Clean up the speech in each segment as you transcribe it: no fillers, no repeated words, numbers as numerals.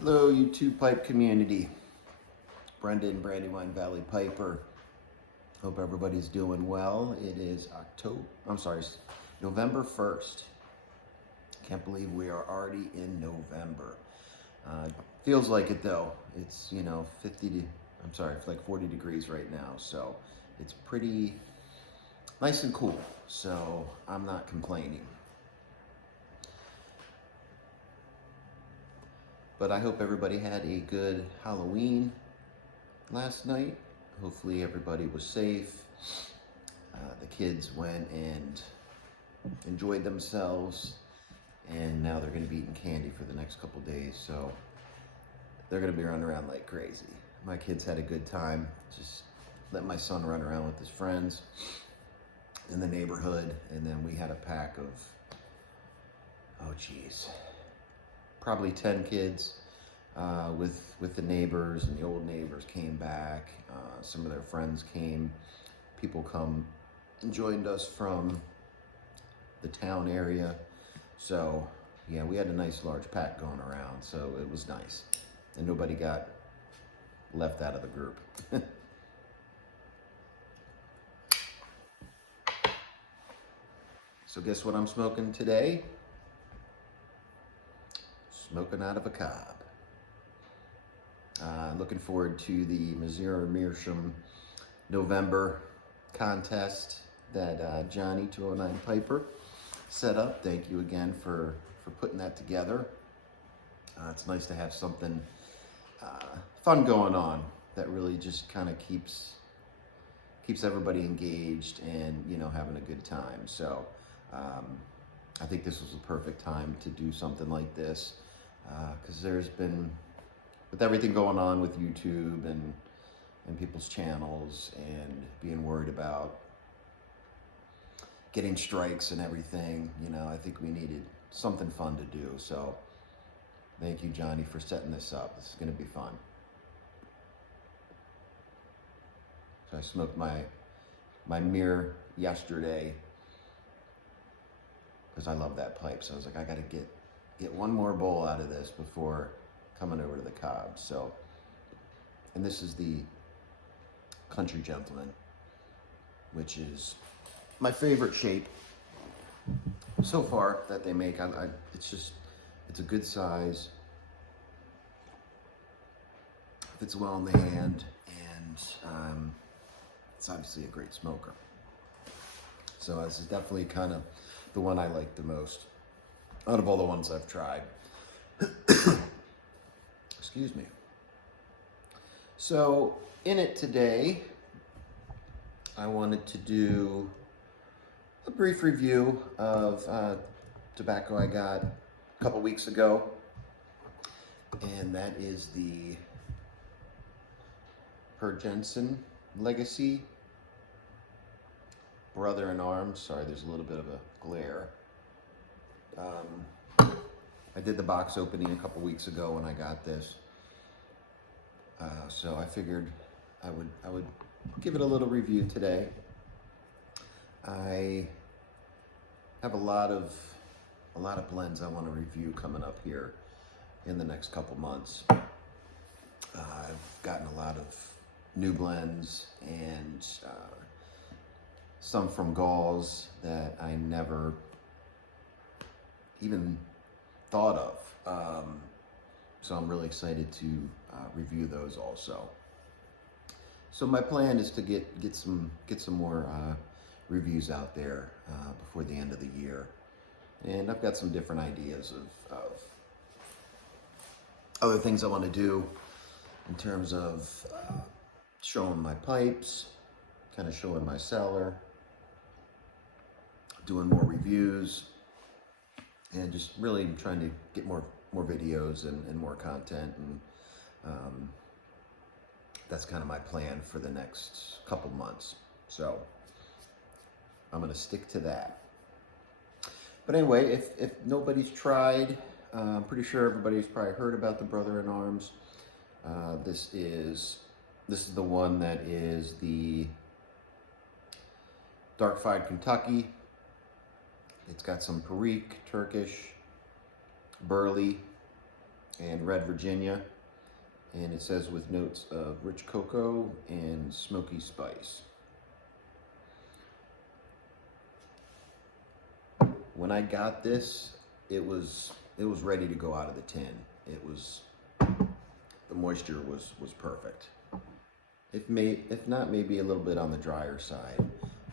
Hello, YouTube pipe community. Brendan, Brandywine Valley Piper. Hope everybody's doing well. It is November 1st. Can't believe we are already in November. Feels like it though. It's, it's like 40 degrees right now. So it's pretty nice and cool. So I'm not complaining. But I hope everybody had a good Halloween last night. Hopefully everybody was safe. The kids went and enjoyed themselves, and now they're going to be eating candy for the next couple days, so they're going to be running around like crazy. My kids had a good time. Just let my son run around with his friends in the neighborhood, and then we had a pack of, oh geez, probably 10 kids with the neighbors, and the old neighbors came back. Some of their friends came. People come and joined us from the town area. So yeah, we had a nice large pack going around, so it was nice. And nobody got left out of the group. So guess what I'm smoking today? Smoking out of a cob. Looking forward to the Missouri Meerschaum November contest that Johnny 209 Piper set up. Thank you again for putting that together. It's nice to have something fun going on that really just kind of keeps everybody engaged and having a good time. So I think this was the perfect time to do something like this because there's been, with everything going on with YouTube and people's channels and being worried about getting strikes and everything, I think we needed something fun to do. So thank you, Johnny, for setting this up. This is going to be fun. So I smoked my mirror yesterday because I love that pipe. So I was like, I got to get one more bowl out of this before coming over to the cob. So, and this is the Country Gentleman, which is my favorite shape so far that they make. It's a good size, fits well in the hand, and it's obviously a great smoker. So this is definitely kind of the one I like the most out of all the ones I've tried. Excuse me. So in it today, I wanted to do a brief review of tobacco I got a couple weeks ago, and that is the Per Jensen Legacy Brother in Arms. Sorry, there's a little bit of a glare. I did the box opening a couple weeks ago when I got this, so I figured I would give it a little review today. I have a lot of blends I want to review coming up here in the next couple months. I've gotten a lot of new blends and some from Gauls that I never even thought of. So I'm really excited to review those also. So my plan is to get some more reviews out there before the end of the year, and I've got some different ideas of other things I want to do in terms of showing my pipes, kind of showing my cellar, doing more reviews, and just really trying to get more videos and more content, and that's kind of my plan for the next couple months. So I'm going to stick to that. But anyway, if nobody's tried, I'm pretty sure everybody's probably heard about the Brother in Arms. This is the one that is the Dark Fired Kentucky. It's got some Perique, Turkish, Burley, and Red Virginia. And it says with notes of rich cocoa and smoky spice. When I got this, it was ready to go out of the tin. The moisture was perfect. If not, maybe a little bit on the drier side,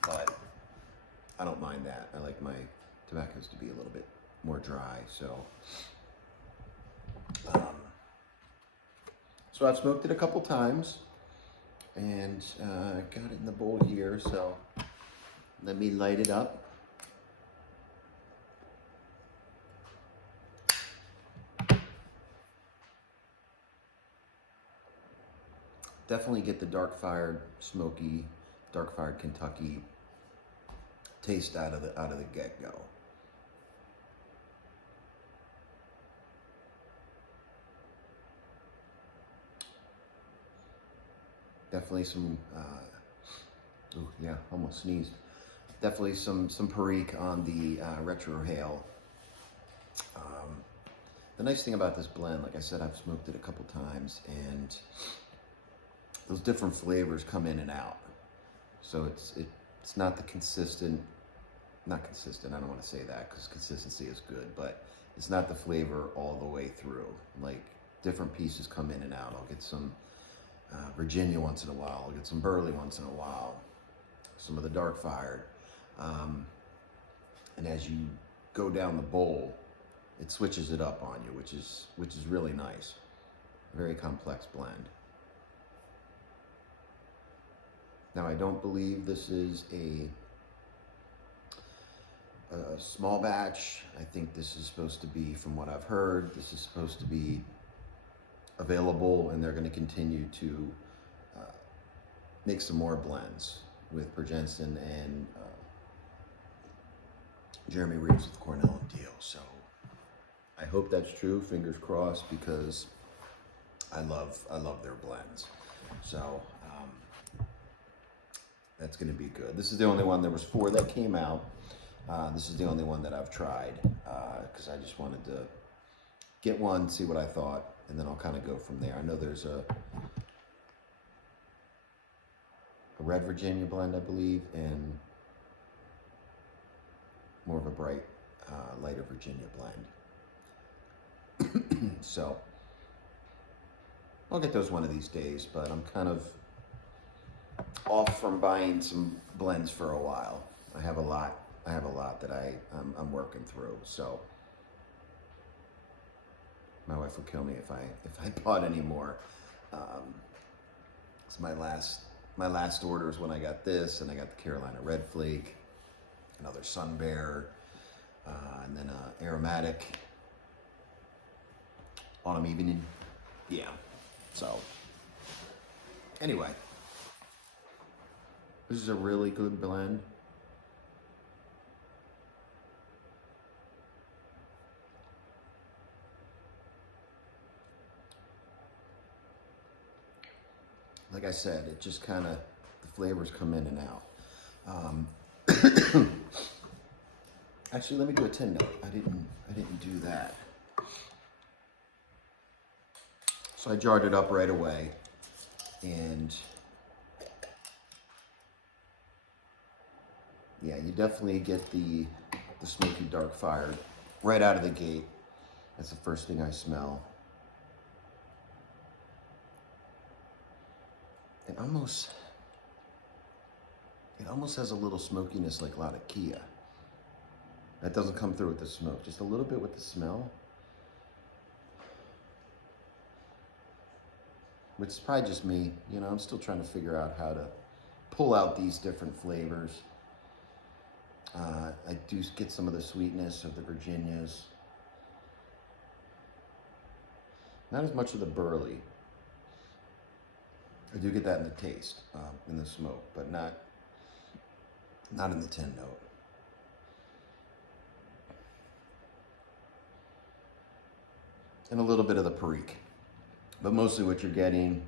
but I don't mind that. I like my tobaccos to be a little bit more dry, so. So I've smoked it a couple times, and got it in the bowl here, so let me light it up. Definitely get the dark-fired, smoky, dark-fired Kentucky taste out of the get-go. Definitely some, oh yeah, almost sneezed. Definitely some Perique on the retrohale. The nice thing about this blend, like I said, I've smoked it a couple times, and those different flavors come in and out. So it's not the not consistent, I don't want to say that because consistency is good, but it's not the flavor all the way through. Like, different pieces come in and out. I'll get some Virginia once in a while, I'll get some Burley once in a while, some of the dark fired. And as you go down the bowl, it switches it up on you, which is really nice. Very complex blend. Now, I don't believe this is a small batch. I think this is supposed to be, from what I've heard, this is supposed to be available, and they're going to continue to make some more blends with Bergensen and Jeremy Reeves with Cornell and Deal. So I hope that's true. Fingers crossed, because I love their blends. So that's going to be good. This is the only one. There was 4 that came out. This is the only one that I've tried, because I just wanted to get one, see what I thought, and then I'll kind of go from there. I know there's a Red Virginia blend, I believe, and more of a bright, lighter Virginia blend. So I'll get those one of these days, but I'm kind of off from buying some blends for a while. I have a lot that I'm working through, so my wife would kill me if I bought any more. So my last order is when I got this, and I got the Carolina Red Flake, another Sun Bear, and then Aromatic Autumn Evening. Yeah. So anyway, this is a really good blend. Like I said, it just kind of, the flavors come in and out. Actually, let me do a tin note. I didn't do that. So I jarred it up right away, and yeah, you definitely get the smoky dark fire right out of the gate. That's the first thing I smell. It almost has a little smokiness like Latakia. That doesn't come through with the smoke, just a little bit with the smell. Which is probably just me, you know, I'm still trying to figure out how to pull out these different flavors. I do get some of the sweetness of the Virginias. Not as much of the Burley. I do get that in the taste, in the smoke, but not in the tin note. And a little bit of the Perique. But mostly what you're getting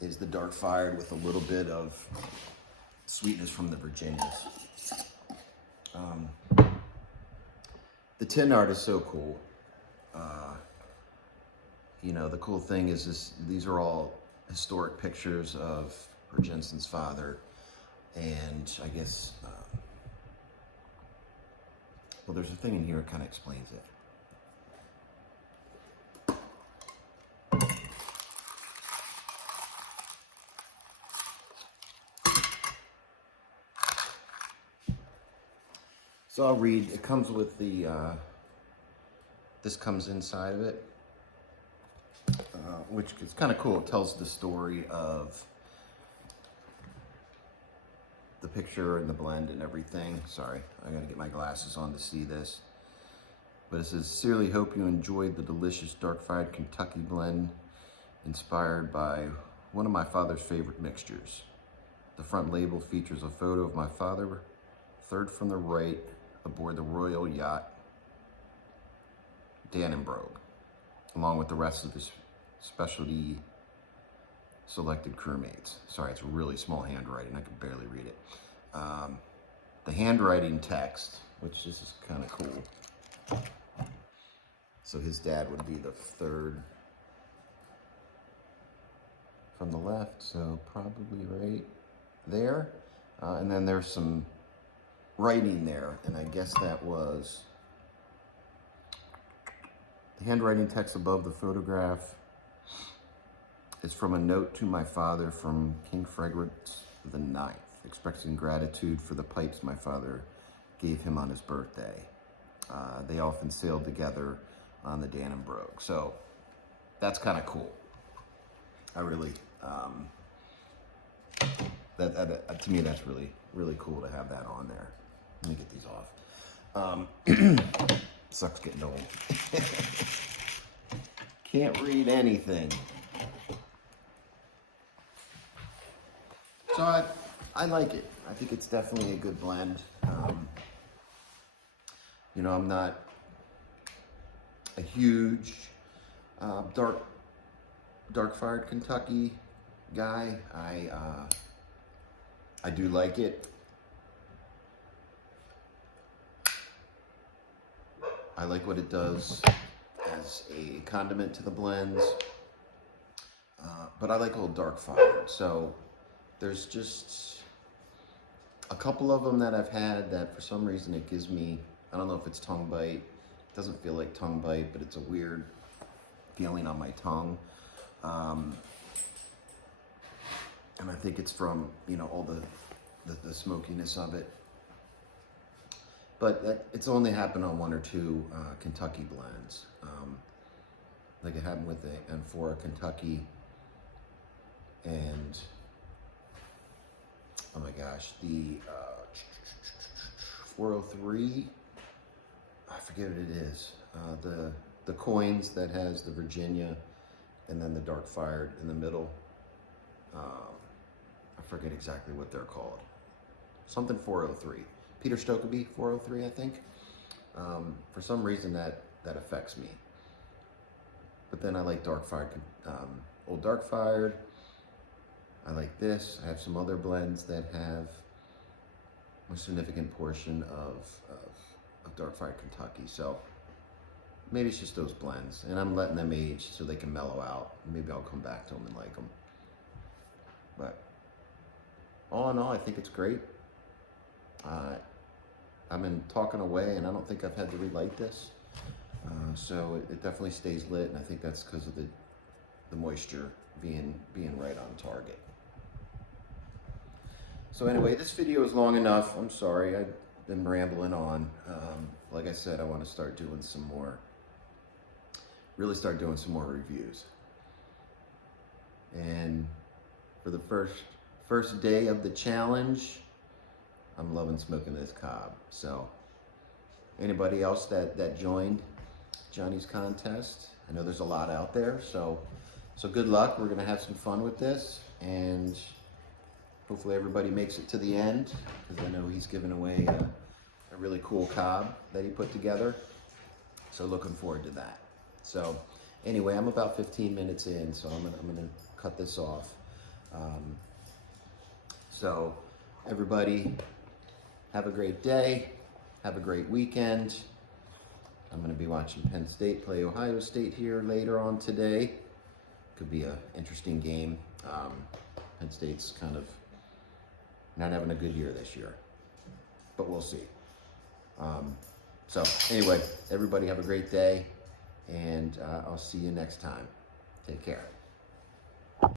is the dark fired with a little bit of sweetness from the Virginias. The tin art is so cool. you know, the cool thing is these are all historic pictures of Jensen's father, and I guess, well, there's a thing in here that kind of explains it. So I'll read. It comes with the, this comes inside of it, which is kind of cool. It tells the story of the picture and the blend and everything. Sorry, I gotta get my glasses on to see this. But it says, sincerely hope you enjoyed the delicious dark-fired Kentucky blend inspired by one of my father's favorite mixtures. The front label features a photo of my father, third from the right, aboard the royal yacht Dannebrog, along with the rest of his specialty selected crewmates. Sorry, it's really small handwriting. I can barely read it. The handwriting text, which this is kind of cool. So his dad would be the third from the left, so probably right there. And then there's some writing there, and I guess that was the handwriting text above the photograph is from a note to my father from King Frederick IX, expressing gratitude for the pipes my father gave him on his birthday. They often sailed together on the Dannebrog. So that's kind of cool. I really, to me, that's really cool to have that on there. Let me get these off. Sucks getting old. Can't read anything. So I like it. I think it's definitely a good blend. You know, I'm not a huge dark-fired Kentucky guy. I do like it. I like what it does as a condiment to the blends, but I like a little dark-fired. So there's just a couple of them that I've had that for some reason it gives me, I don't know if it's tongue bite. It doesn't feel like tongue bite, but it's a weird feeling on my tongue. And I think it's from, you know, all the smokiness of it. But it's only happened on one or two Kentucky blends. Like it happened with the Amphora Kentucky and, oh my gosh, the 403, I forget what it is. The coins that has the Virginia and then the dark fired in the middle. I forget exactly what they're called. Something 403. Peter Stokeby 403, I think. For some reason that affects me. But then I like dark fired, old dark fired. I like this. I have some other blends that have a significant portion of dark fired Kentucky. So maybe it's just those blends, and I'm letting them age so they can mellow out. Maybe I'll come back to them and like them. But all in all, I think it's great. I've been talking away, and I don't think I've had to relight this. So it definitely stays lit, and I think that's because of the moisture being right on target. So anyway, this video is long enough. I'm sorry, I've been rambling on. Like I said, I want to start doing some more, really start doing some more reviews. And for the first day of the challenge, I'm loving smoking this cob. So anybody else that joined Johnny's contest, I know there's a lot out there, so good luck. We're gonna have some fun with this, and hopefully everybody makes it to the end, because I know he's giving away a really cool cob that he put together. So looking forward to that. So anyway, I'm about 15 minutes in, so I'm gonna cut this off. So everybody, have a great day, have a great weekend. I'm going to be watching Penn State play Ohio State here later on today. Could be an interesting game. Penn State's kind of not having a good year this year, but we'll see. So anyway, everybody have a great day, and I'll see you next time. Take care.